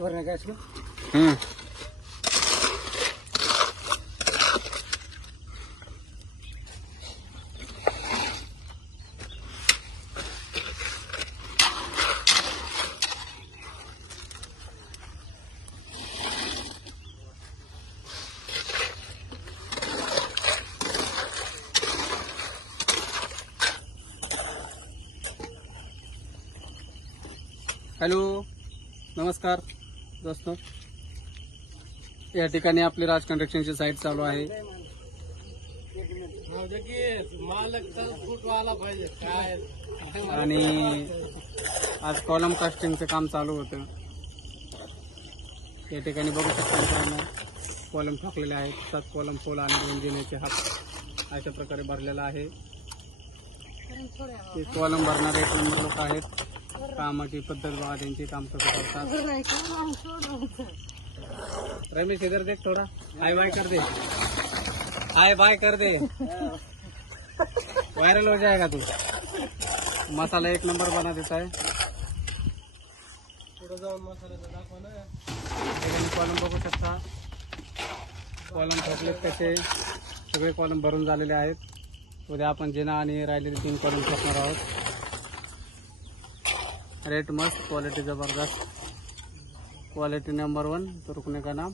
भरने का इसको। हॅलो, नमस्कार दोस्तों, या ठिकाणी आपली राज कंस्ट्रक्शनची साईट चालू आहे। आणि आज कॉलम कास्टिंगचं काम चालू होतं। या ठिकाणी बघू शकता मित्रांनो, कॉलम टाकलेले आहेत। 7 कॉलम पोल आणि 2 जिन्याचे हात अशा प्रकारे भरलेला आहे। ते कॉलम भरणारे लोक आहेत। कामाची पद्धत बघा, त्यांची काम कसं करतात। रमेश इधर देख, थोड़ा हाय बाय कर दे, हाय बाय कर दे, वायरल हो जाएगा तू। मसाला 1 नंबर बना देता है। पुढे जाऊन मसाल्याचा दाखवा ना। कॉलम बघू शकता, कॉलम ठोकलेत कसे, सगळे कॉलम भरून झालेले आहेत। उद्या आपण जिना आणि राहिलेले 3 कॉलम ठोकणार आहोत। रेट मस्त, क्वालिटी जबरदस्त, क्वालिटी नंबर 1, तो रुकने का नाम।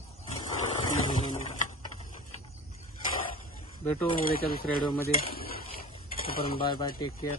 भेटू उद्याच्या दुसऱ्या व्हिडिओ मध्ये। तोपर्यंत बाय बाय, टेक केअर।